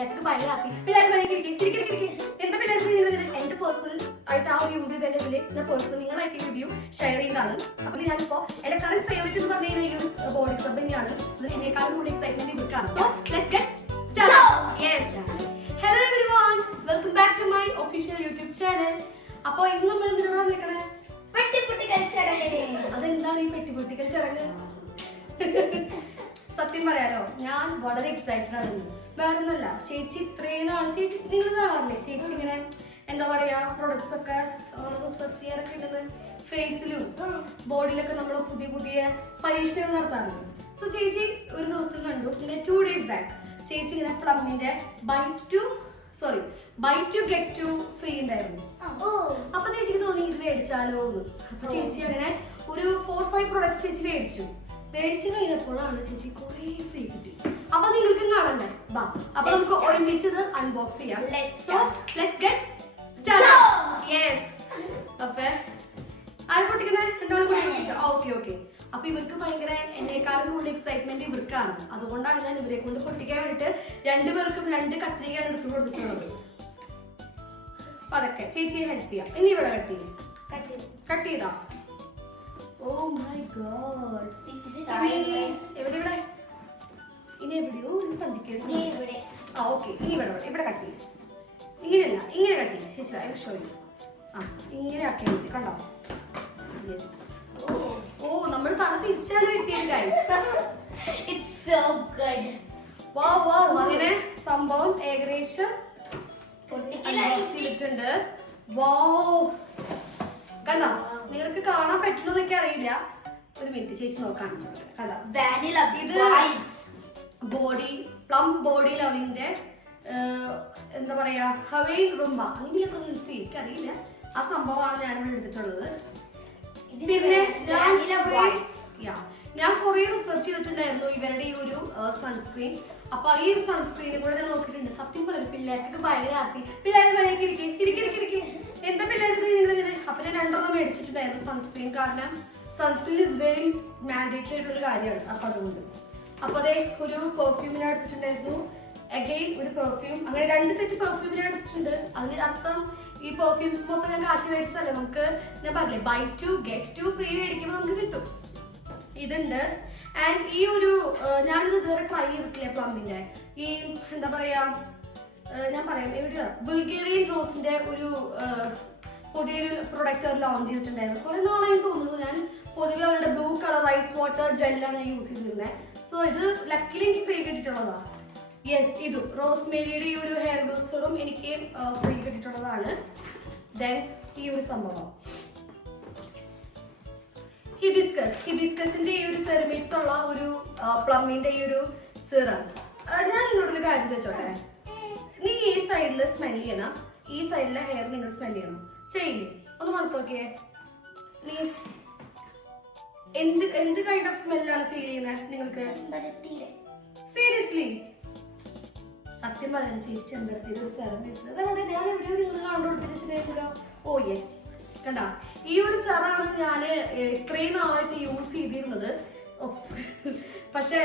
പിള്ളേർക്ക് ഭയങ്കര എന്താ പിള്ളേർക്ക് എന്റെ പേഴ്സണൽ ആയിട്ട് ആ ഒരു യൂസ് ചെയ്തതിന്റെ ഞാൻ പേഴ്സണൽ നിങ്ങളായിട്ട് റിവ്യൂ ഷെയർ ചെയ്യുന്നതാണ്. അപ്പൊ ഞാനിപ്പോ എന്റെ കറന്റ് ഫേവറേറ്റ് എന്ന് പറഞ്ഞു കഴിഞ്ഞാൽ യൂസ് ബോഡി സ്ക്രബ് തന്നെയാണ്. എന്നെക്കാളും കൂടി എക്സൈറ്റ്മെന്റ് ഇവർക്കാണ്. So let's get start. Yes, hello everyone, welcome back to my official YouTube channel. അപ്പൊ ഇന്ന് നമ്മൾ എന്തിനാണ് നിൽക്കണേ? പെട്ടിപ്പൊട്ടിക്കൽ ചടങ്ങ്. അതെന്താണ് ഈ പെട്ടിപ്പൊട്ടിക്കൽ ചടങ്ങ്? സത്യം പറയാലോ, ഞാൻ വളരെ എക്സൈറ്റഡ് ആണ്. വേറൊന്നല്ല, ചേച്ചി ഇത്രയും നാള് ചേച്ചി നിങ്ങൾ കാണാറില്ലേ ചേച്ചി ഇങ്ങനെ എന്താ പറയാ പ്രൊഡക്ട്സ് ഒക്കെ റിസർച്ച് ചെയ്യാറൊക്കെ ഉണ്ടെന്ന് ഫേസിലും ബോഡിയിലൊക്കെ നമ്മൾ പുതിയ പുതിയ പരീക്ഷണങ്ങൾ നടത്താറുണ്ട്. സോ ചേച്ചി ഒരു ദിവസം കണ്ടു, ഇങ്ങനെ 2 days ബാക്ക് ചേച്ചി ഇങ്ങനെ പ്ലമ്മിന്റെ buy two get two free ഉണ്ടായിരുന്നു. അപ്പൊ ചേച്ചിക്ക് തോന്നി ഇത് മേടിച്ചാലോ എന്ന്. അപ്പൊ ചേച്ചി അങ്ങനെ ഒരു 4-5 പ്രൊഡക്ട്സ് ചേച്ചി മേടിച്ചു കഴിഞ്ഞപ്പോഴാണ് ചേച്ചി കുറെ ഫ്രീ കിട്ടി. അപ്പൊ നിങ്ങൾക്ക് കാണണ്ടേ? ബാ, അപ്പൊ നമുക്ക് ഒരുമിച്ച് ഇത് അൺബോക്സ് ചെയ്യാം. So let's get start. Yes, അപ്പൊ ആര് പൊട്ടിക്കണേ? ഓക്കെ. അപ്പൊ ഇവർക്ക് ഭയങ്കര എന്നെക്കാളും കൂടുതൽ എക്സൈറ്റ്മെന്റ് ഇവർക്കാണ്. അതുകൊണ്ടാണ് ഞാൻ ഇവരെ കൊണ്ട് പൊട്ടിക്കാൻ വേണ്ടിട്ട് 2 പേർക്കും 2 കത്രികയാണ് എടുത്തു കൊടുത്തിട്ടുള്ളത്. അപ്പൊ അതൊക്കെ ചേച്ചിയെ ഹെൽപ്പ് ചെയ്യാം. ഇനി ഇവിടെ കട്ട് ചെയ്താ. ഓ മൈ ഗോഡ്, എവിടെ ഇനി എവിടെയോ പന്തിക്കരുത്. ഓക്കെ, ഇനി ഇവിടെ കട്ട് ചെയ്യും. ഇങ്ങനെയല്ല, ഇങ്ങനെ കട്ട് ചെയ്യും. ശരി, ഷോ ചെയ്യും. ഇങ്ങനെ ആക്കി വെച്ച് കണ്ടോ? യെസ്. ഓ, നമ്മൾ തല തിരിച്ചാണ് കിട്ടിയത്. അങ്ങനെ സംഭവം ഏകദേശം ചെയ്തിട്ടുണ്ട്. കണ്ടോ? നിങ്ങൾക്ക് കാണാൻ പറ്റുന്നതൊക്കെ അറിയില്ല. ഒരു മിനിറ്റ് ചേച്ചി നോക്കാൻ. ഇത് പ്ലം ബോഡി ലവിന്റെ എന്താ പറയാ ഹവൈൻ റുംബ, അങ്ങനെ എനിക്കറിയില്ല. ആ സംഭവമാണ് ഞാനിവിടെ എടുത്തിട്ടുള്ളത്. പിന്നെ ഞാൻ കുറെ റിസർച്ച് ചെയ്തിട്ടുണ്ടായിരുന്നു ഇവരുടെ ഈ ഒരു സൺസ്ക്രീൻ. അപ്പൊ ഈ സൺസ്ക്രീനും കൂടെ ഞാൻ നോക്കിയിട്ടുണ്ട്. സത്യം പറയും, പിള്ളേർക്ക് ഭയങ്കര എന്താ പിള്ളേർക്ക് ഇങ്ങനെ. അപ്പൊ ഞാൻ 2 മേടിച്ചിട്ടുണ്ടായിരുന്നു സൺസ്ക്രീൻ. കാരണം സൺസ്ക്രീൻ ഇസ് വെരി മാൻഡേറ്ററി ആയിട്ടുള്ള കാര്യമാണ്. അപ്പൊ അതുകൊണ്ട് അപ്പൊ അതേ ഒരു പെർഫ്യൂമിനെ എടുത്തിട്ടുണ്ടായിരുന്നു. അഗെയിൻ ഒരു പെർഫ്യൂം, അങ്ങനെ 2 സെറ്റ് പെർഫ്യൂമിനെ എടുത്തിട്ടുണ്ട്. അതിന് അർത്ഥം ഈ പെർഫ്യൂംസ് മൊത്തം ഞാൻ കാശ് മേടിച്ചതല്ലേ. നമുക്ക് ഞാൻ പറഞ്ഞില്ലേ buy two get two free മേടിക്കുമ്പോൾ നമുക്ക് കിട്ടും. ഇതുണ്ട്. ആൻഡ് ഈ ഒരു ഞാനിത് ഇതുവരെ ട്രൈ ചെയ്തിട്ടില്ല. പ്ലമ്മിന്റെ ഈ എന്താ പറയാ, ഞാൻ പറയാം എവിടെയാ, ബൾഗേറിയൻ റോസിന്റെ ഒരു പുതിയൊരു പ്രൊഡക്റ്റ് ലോഞ്ച് ചെയ്തിട്ടുണ്ടായിരുന്നു. കുറെ നാളായി തോന്നുന്നു. ഞാൻ പൊതുവെ അവരുടെ ബ്ലൂ കളർ ഐസ് വാട്ടർ ജെല്ലാണ് യൂസ് ചെയ്തിരുന്നത്. സോ ഇത് ലക്കിലി എനിക്ക് ഫ്രീ കിട്ടിയിട്ടുള്ളതാ. യെസ്, ഇതും റോസ്മേരിയുടെ ഈ ഒരു ഹെയർ ഗ്രോസറും എനിക്ക് ഫ്രീ കിട്ടിയിട്ടുള്ളതാണ്. ദെൻ ഈ ഒരു സംഭവം ഹിബിസ്കസിന്റെ ഈ ഒരു സെറമിക്സ് ഉള്ള ഒരു പ്ലമ്മിന്റെ ഈ ഒരു സിറം. ഞാൻ നിങ്ങളോടൊരു കാര്യം ചോദിച്ചോട്ടെ, നീ ഈ സൈഡിൽ സ്മെൽ ചെയ്യണം, ഈ സൈഡിലെ ഹെയർ നിങ്ങൾ സ്മെൽ ചെയ്യണം. ചെയ്യില്ലേ? ഒന്ന് മണത്ത് നോക്കിയേ. നീ എന്ത് കൈൻഡ് ഓഫ് സ്മെല്ലാണ് ഫീൽ ചെയ്യുന്നത് നിങ്ങൾക്ക്? സീരിയസ്ലി? സത്യം പറയാൻ ചേച്ചി ചെമ്പരത്തിയുടെ ഒരു സെറം യൂസ് ഞാൻ എവിടെയോ നിങ്ങൾ കണ്ടുകൊടുത്തിട്ടുണ്ടായിരുന്നല്ലോ. ഓ യെസ്, കണ്ടാ, ഈ ഒരു സെറാണ് ഞാൻ ഇത്രയും നാളായിട്ട് യൂസ് ചെയ്തിരുന്നത്. പക്ഷെ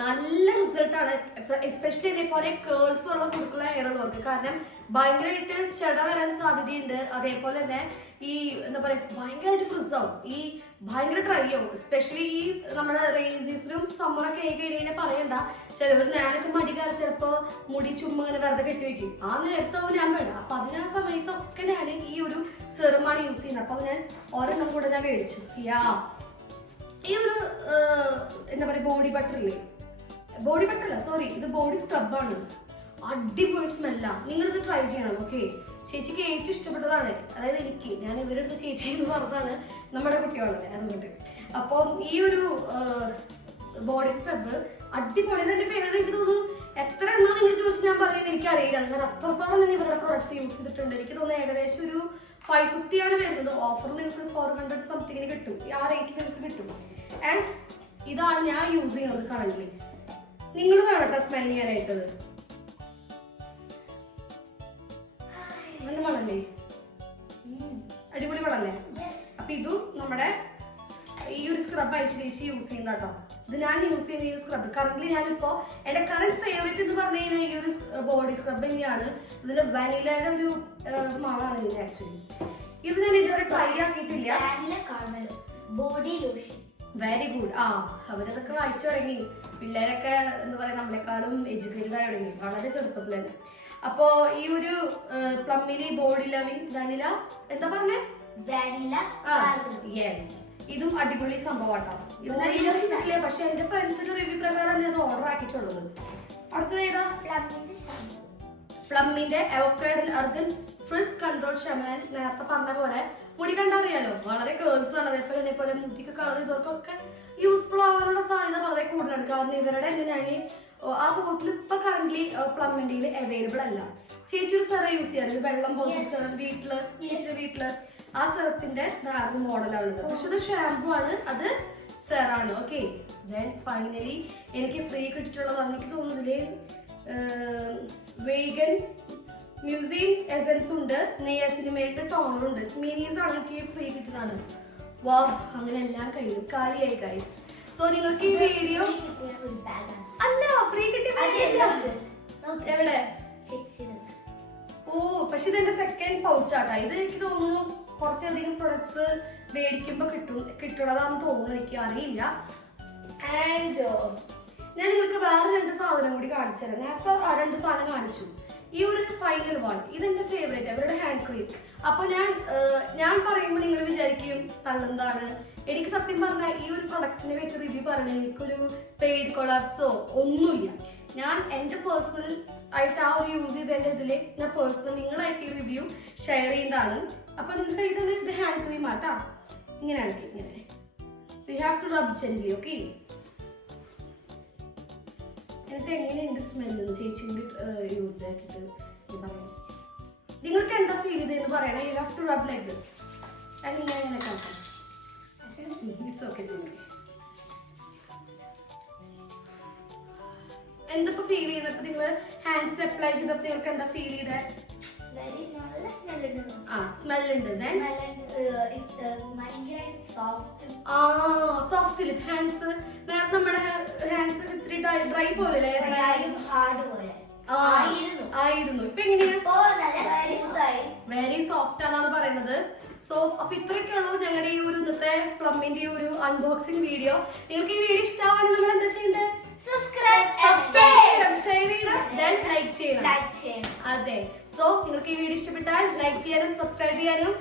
നല്ല റിസൾട്ടാണ്, എസ്പെഷ്യലി ഇതേപോലെ കേൾസ് ഉള്ള കുടുക്കുള്ള ഹെയർ ഉള്ളവർക്ക്. കാരണം ഭയങ്കരമായിട്ട് ചെട വരാൻ സാധ്യതയുണ്ട്. അതേപോലെ തന്നെ ഈ എന്താ പറയാ ഭയങ്കരമായിട്ട് ഫ്രിസാവും, ഈ ഭയങ്കര ഡ്രൈ ആവും. എസ്പെഷ്യലി ഈ നമ്മുടെ റെയിനി സീസണും സമ്മറൊക്കെ ആയി കഴിഞ്ഞാൽ പറയണ്ട. ചിലവർ ഞാനൊക്കെ മടിക്കാറ് ചിലപ്പോ മുടി ചുമ്മാ ഇങ്ങനെ വെറുതെ കെട്ടിവെക്കും. ആ നേരത്താവും ഞാൻ വേണ്ട. അപ്പൊ അതിനാ സമയത്തൊക്കെ ഞാൻ ഈ ഒരു സെറമാണ് യൂസ് ചെയ്യുന്നത്. അപ്പൊ ഞാൻ ഒരെണ്ണം കൂടെ ഞാൻ മേടിച്ചു. ഈ ഒരു എന്താ പറയാ ബോഡി ബട്ടർ ഇല്ലേ, ബോഡി ബട്ടർ അല്ല സോറി, ഇത് ബോഡി സ്ക്രബാണ്. അടിപൊളി സ്മെല്ലാ. നിങ്ങളിത് ട്രൈ ചെയ്യണം. ഓക്കെ, ചേച്ചിക്ക് ഏറ്റവും ഇഷ്ടപ്പെട്ടതാണ്. അതായത് ഞാൻ ഇവരുടെ അടുത്ത് ചേച്ചി എന്ന് പറഞ്ഞതാണ് നമ്മുടെ കുട്ടികളല്ലേ, അതുകൊണ്ട്. അപ്പം ഈ ഒരു ബോഡി സ്ക്രബ് അടിപൊളി. എന്റെ പേര് എനിക്ക് തോന്നുന്നു എത്ര എണ്ണം നിങ്ങൾ ചോദിച്ചാൽ ഞാൻ പറയും എനിക്കറിയില്ല. ഞാൻ അത്രത്തോളം ഞാൻ ഇവരുടെ പ്രൊഡക്ട്സ് യൂസ് ചെയ്തിട്ടുണ്ട്. എനിക്ക് തോന്നുന്നു ഏകദേശം ഒരു 550 ആണ് വരുന്നത്. ഓഫർ നിങ്ങൾക്ക് 400 സംതിങ്ങിന് കിട്ടും. ആ റേറ്റിൽ നിങ്ങൾക്ക് കിട്ടും. ആൻഡ് ഇതാണ് ഞാൻ യൂസ് ചെയ്യുന്നത് കറന്റ്. നിങ്ങൾ വേണട്ടോ സ്മെൽ ചെയ്യാനായിട്ടത്. നല്ല മണല്ലേ? അടിപൊളി മണല്ലേ? അപ്പൊ ഇതും നമ്മുടെ ഈ ഒരു സ്ക്രബ് അയച്ചു ചേച്ചി യൂസ് ചെയ്യുന്ന കേട്ടോ. ഇത് ഞാൻ യൂസ് ചെയ്യുന്ന ഈ സ്ക്രബ് കറന്റ് ഞാനിപ്പോ എന്റെ കറന്റ് ഫേവറേറ്റ് എന്ന് പറഞ്ഞു കഴിഞ്ഞാൽ ഈ ഒരു ബോഡി സ്ക്രബ് തന്നെയാണ്. ഇതില് വനിലയുടെ ഒരു മണമാണ് ഇതിന് ആക്ച്വലി. ഇത് ഞാൻ ഇതുവരെ ട്രൈ ആക്കിയിട്ടില്ല. Body lotion very good. അവരതൊക്കെ വായിച്ചു തുടങ്ങി. പിള്ളേരൊക്കെ എന്താ പറയാ നമ്മളെക്കാളും എഡ്യൂക്കേറ്റഡ് ആയി തുടങ്ങി വളരെ ചെറുപ്പത്തിൽ തന്നെ. അപ്പോ ഈ ഒരു പ്ലമ്മിനി ബോഡി ലവിങ് വനില എന്താ പറഞ്ഞേ? യെസ്, ഇതും അടിപൊളി സംഭവമാട്ടോ. ഇത് ഞാൻ യൂസ് ചെയ്തിട്ടില്ല, പക്ഷെ എന്റെ ഫ്രണ്ട്സിന്റെ റിവ്യൂ പ്രകാരം ഞാൻ ഓർഡർ ആക്കിയിട്ടുള്ളത്. അടുത്തത് ഏതാ? പ്ലമ്മിന്റെ avocado argan frizz control shampoo. നേരത്തെ പറഞ്ഞ പോലെ മുടി കണ്ടറിയാലോ വളരെ കേൾസ് ആണ്. അതേപോലെ എന്നെ പോലെ മുടിക്ക് കളർ ഇവർക്കൊക്കെ യൂസ്ഫുൾ ആവാനുള്ള സാധ്യത വളരെ കൂടുതലാണ്. കാരണം ഇവരുടെ ഞാൻ ആ ബോട്ടിൽ ഇപ്പൊ കറന്റ് പ്ലമ്മിന്റെ അവൈലബിൾ അല്ല. ചേച്ചി ഒരു സെറം യൂസ് ചെയ്യാറുണ്ട്, വെള്ളം പോലത്തെ സെറം വീട്ടില്. ചേച്ചിയുടെ വീട്ടില് ആ സെറത്തിന്റെ വേറെ മോഡലാണുള്ളത്. പക്ഷെ ഇത് ഷാമ്പു ആണ്, അത് സെറാണ്. ഓക്കെ, ദെൻ ഫൈനലി എനിക്ക് ഫ്രീ കിട്ടിയിട്ടുള്ളതാണ്. എനിക്ക് തോന്നുന്നതില് വേഗൻ മ്യൂസിയം എസൻസ് ഉണ്ട്, നെയ്യാസിനിമയുടെ ടോണർ ഉണ്ട്. മിനീസ് ആണ് എനിക്ക് ഫ്രീ കിട്ടുന്നതാണ്. വാ, അങ്ങനെ എല്ലാം കഴിയും. കാര്യമായി ഗൈസ്. സോ നിങ്ങൾക്ക് ഈ വീഡിയോ അല്ല ഫ്രീ കിട്ടിയ എവിടെ? ഓ, പക്ഷെ ഇതെന്റെ സെക്കൻഡ് പൗച്ച് ആട്ടാ. ഇത് എനിക്ക് തോന്നുന്നു കുറച്ചധികം പ്രൊഡക്ട്സ് മേടിക്കുമ്പോ കിട്ടുന്നതാണെന്ന് തോന്നുന്നു, എനിക്ക് അറിയില്ല. ആൻഡ് ഞാൻ നിങ്ങൾക്ക് വേറെ 2 സാധനം കൂടി കാണിച്ചു തരാം. നേരത്തെ 2 സാധനം കാണിച്ചു. ഈ ഒരു ഫൈനൽ വൺ ഇതെന്റെ ഫേവറേറ്റ്, അവരുടെ ഹാൻഡ് ക്രീം. അപ്പൊ ഞാൻ പറയുമ്പോൾ നിങ്ങൾ വിചാരിക്കും തള്ളുന്നതാണ്. എനിക്ക് സത്യം പറഞ്ഞാൽ ഈ ഒരു പ്രൊഡക്റ്റിനെ വെച്ച് റിവ്യൂ പറയണ എനിക്കൊരു പെയ്ഡ് കൊളാപ്സോ ഒന്നുമില്ല. ഞാൻ എന്റെ പേഴ്സണൽ ആയിട്ട് ആ ഒരു യൂസ് ചെയ്തതിന്റെ ഇതില് ഞാൻ പേഴ്സണൽ നിങ്ങളായിട്ട് ഈ റിവ്യൂ ഷെയർ ചെയ്യുന്നതാണ്. അപ്പൊ നിങ്ങൾക്ക് ഇത് ഹാൻഡ് ക്രീം ആട്ടാ. ഇങ്ങനെയാണ് ഇങ്ങനെ. You have to rub gently. Okay, എന്നിട്ട് എങ്ങനെയുണ്ട് സ്മെല്ല് ചേച്ചി കൂടി യൂസ് ആക്കിയിട്ട് പറയാം. നിങ്ങൾക്ക് എന്താ ഫീൽ ചെയ്തെന്ന് പറയണേ. You have to rub like this. ഇങ്ങനെ കാണാം. It's okay. എന്താ ഫീൽ ചെയ്യുന്നത്? നിങ്ങൾ ഹാൻഡ്സ് അപ്ലൈ ചെയ്തപ്പോൾ നിങ്ങൾക്ക് എന്താ ഫീൽ ചെയ്തേ? Soft lip hands. നേരത്തെ നമ്മുടെ ഹാൻഡ്സ് ഇത്തിരി ഡ്രൈ പോലെ ആയിരുന്നു. ഇപ്പൊ എങ്ങനെയാ? വെരി സോഫ്റ്റ് ആണെന്നാണ് പറയുന്നത്. സോ അപ്പൊ ഇത്രയൊക്കെയുള്ളൂ ഞങ്ങളുടെ ഈ ഒരു ഇന്നത്തെ പ്ലമ്മിന്റെ ഈ ഒരു അൺബോക്സിംഗ് വീഡിയോ. നിങ്ങൾക്ക് ഈ വീഡിയോ ഇഷ്ടമാണെങ്കിൽ നിങ്ങൾ എന്താ ചെയ്യേണ്ടത്? സബ്സ്ക്രൈബ് ചെയ്യണം, ലൈക്ക് ചെയ്യണം. അതെ, സോ നിങ്ങൾക്ക് ഈ വീഡിയോ ഇഷ്ടപ്പെട്ടാൽ ലൈക്ക് ചെയ്യാനും സബ്സ്ക്രൈബ് ചെയ്യാനും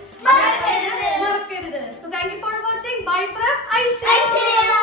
മറക്കരുത്. So thank you for watching. Bye from Aishwarya.